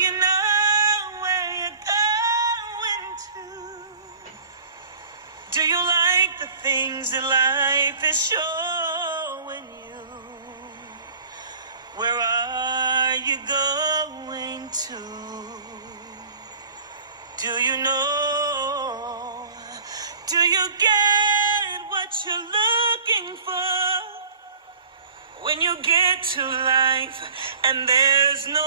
you know where you're going to? Do you like the things that life is showing you? Where are you going to? Do you know? Do you get what you're looking for? When you get to life and there's no